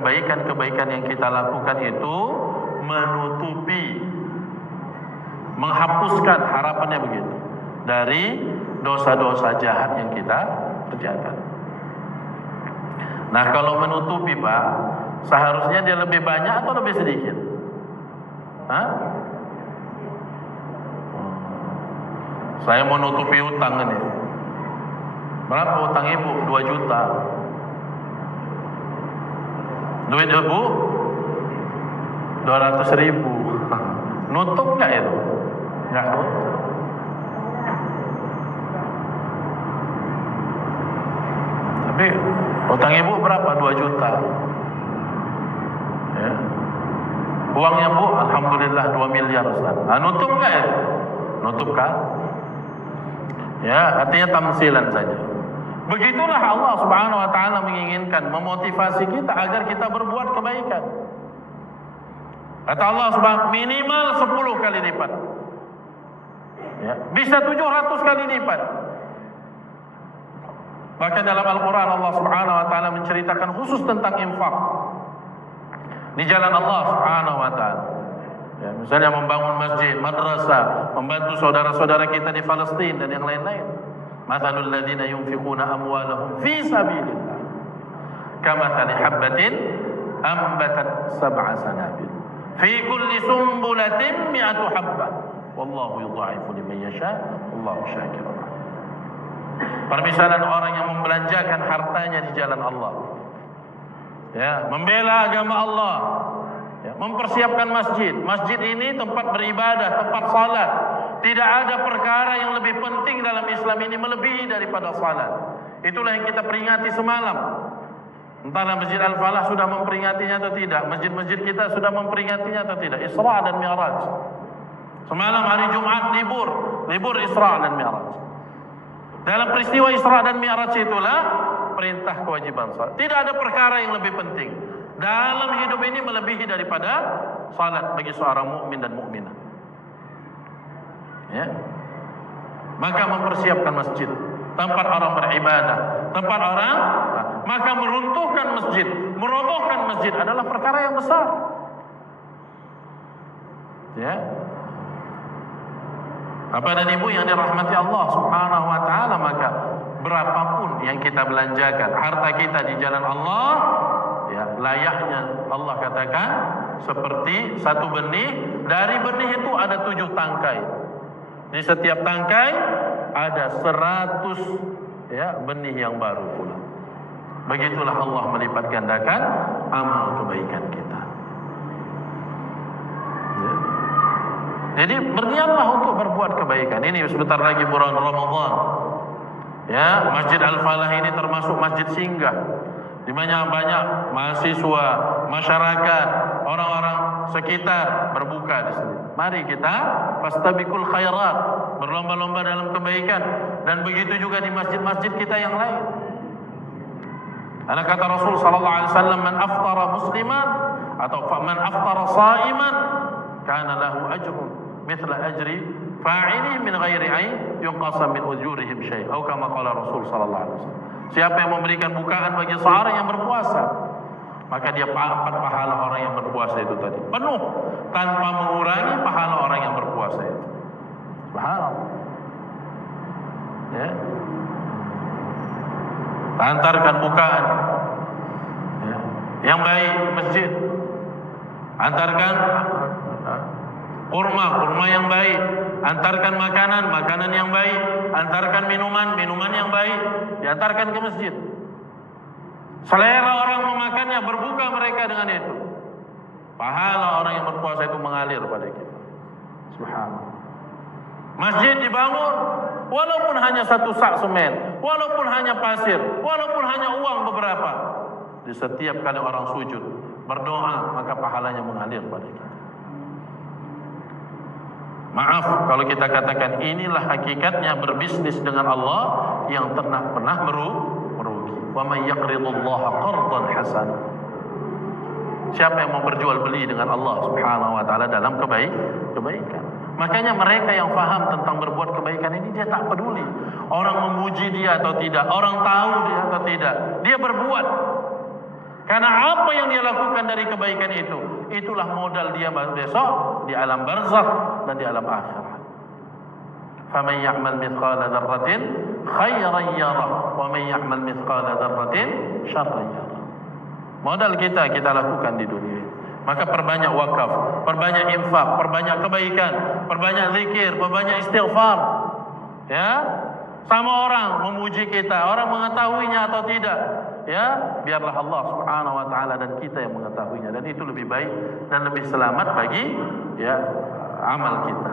kebaikan-kebaikan yang kita lakukan itu menutupi, menghapuskan, harapannya begitu, dari dosa-dosa jahat yang kita kerjakan. Nah, kalau menutupi Pak, seharusnya dia lebih banyak atau lebih sedikit? Hah? Saya mau nutupi utang ini. Berapa utang ibu? 2 juta. Duit ibu 200.000. Nutup nggak itu? Nggak nutup. Tapi utang ibu berapa? 2 juta. Ya. Uangnya bu, alhamdulillah 2 miliar Ustaz. Nutup nggak itu? Nutup kan? Ya, artinya tamsilan saja. Begitulah Allah Subhanahu wa taala menginginkan, memotivasi kita agar kita berbuat kebaikan. Kata Allah Subhanahu, minimal 10 kali lipat. Ya, bisa 700 kali lipat. Bahkan dalam Al-Qur'an Allah Subhanahu wa taala menceritakan khusus tentang infak di jalan Allah Subhanahu wa taala. Ya, misalnya membangun masjid, madrasah, membantu saudara-saudara kita di Palestina dan yang lain-lain. Mathalul ladzina yunfiquna amwalahum fi sabilillah kamathali habbatin ambatat sab'a sanabil fi kulli sumbulatin mi'atu habbah wallahu yudha'ifu liman yasha wallahu syakirun. Permisalan orang yang membelanjakan hartanya di jalan Allah, ya, membela agama Allah, ya, mempersiapkan masjid. Masjid ini tempat beribadah, tempat salat. Tidak ada perkara yang lebih penting dalam Islam ini melebihi daripada salat. Itulah yang kita peringati semalam. Entahlah Masjid Al-Falah sudah memperingatinya atau tidak, masjid-masjid kita sudah memperingatinya atau tidak. Isra dan Mi'raj. Semalam hari Jumat libur Isra dan Mi'raj. Dalam peristiwa Isra dan Mi'raj itulah perintah kewajiban salat. Tidak ada perkara yang lebih penting dalam hidup ini melebihi daripada salat bagi seorang mukmin dan mukminah. Ya. Maka mempersiapkan masjid, tempat orang beribadah, tempat orang, maka meruntuhkan masjid, merobohkan masjid adalah perkara yang besar. Ya. Bapak dan Ibu yang dirahmati Allah Subhanahu wa taala, maka berapapun yang kita belanjakan, harta kita di jalan Allah, ya, layaknya Allah katakan seperti satu benih. Dari benih itu ada 7 tangkai. Di setiap tangkai ada 100, ya, benih yang baru pula. Begitulah Allah melipat gandakan amal kebaikan kita. Ya. Jadi berniatlah untuk berbuat kebaikan. Ini sebentar lagi bulan Ramadan. Ya, Masjid Al-Falah ini termasuk masjid singgah, di mana banyak mahasiswa, masyarakat, orang-orang sekitar berbuka di sini. Mari kita fastabiqul khairat, berlomba-lomba dalam kebaikan, dan begitu juga di masjid-masjid kita yang lain. Karena kata Rasul sallallahu alaihi wasallam, man aftara musliman atau man aftara shaiman kana lahu ajrun mithla ajri fa'ilih min ghairi ain yunqasam min ujurihim syai'. Atau kama qala Rasul sallallahu alaihi wasallam. Siapa yang memberikan bukaan bagi seorang yang berpuasa, maka dia dapat pahala orang yang berpuasa itu tadi penuh, tanpa mengurangi pahala orang yang berpuasa itu. Subhanallah. Ya. Antarkan bukaan, ya, yang baik masjid. Antarkan kurma yang baik. Antarkan makanan yang baik. Antarkan minuman yang baik. Diantarkan ke masjid. Selera orang memakannya, berbuka mereka dengan itu. Pahala orang yang berpuasa itu mengalir pada kita. Subhanallah. Masjid dibangun, walaupun hanya 1 sak semen, walaupun hanya pasir, walaupun hanya uang beberapa. Di setiap kali orang sujud, berdoa, maka pahalanya mengalir pada kita. Maaf kalau kita katakan inilah hakikatnya berbisnis dengan Allah yang pernah merugi. Wa may yaqridullaha qardan hasana. Siapa yang mau berjual beli dengan Allah Subhanahu wa taala dalam kebaikan. Makanya mereka yang faham tentang berbuat kebaikan ini, dia tak peduli orang memuji dia atau tidak, orang tahu dia atau tidak, dia berbuat. Karena apa yang dia lakukan dari kebaikan itu, itulah modal dia besok di alam barzakh dan di alam akhirat. Faman ya'mal mithqala dzarratin khairan yarah wa man ya'mal mithqala dzarratin syarran yarah. Modal kita lakukan di dunia. Maka perbanyak wakaf, perbanyak infak, perbanyak kebaikan, perbanyak zikir, perbanyak istighfar. Ya, sama orang memuji kita, orang mengetahuinya atau tidak. Ya, biarlah Allah Subhanahu wa taala dan kita yang mengetahuinya, dan itu lebih baik dan lebih selamat bagi ya amal kita.